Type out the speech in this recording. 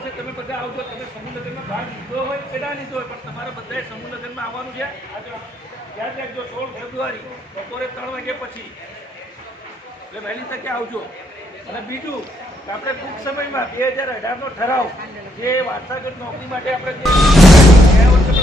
વર્ષે તમે બધા આવજો. તમે સમૂહ લગ્નમાં ભાગ લીધો હોય કે ના લીધો હોય, પણ તમારે બધાએ સમૂહ લગ્નમાં આવવાનું છે. યાદ રાખજો, 16 ફેબ્રુઆરી બપોરે 3 વાગ્યા પછી, એટલે વહેલી તકે આવજો. અને બીજું આપણે ટૂંક સમયમાં 2018નો ઠરાવ, જે વારસાગત નોકરી માટે આપણે જે ગયા વર્ષે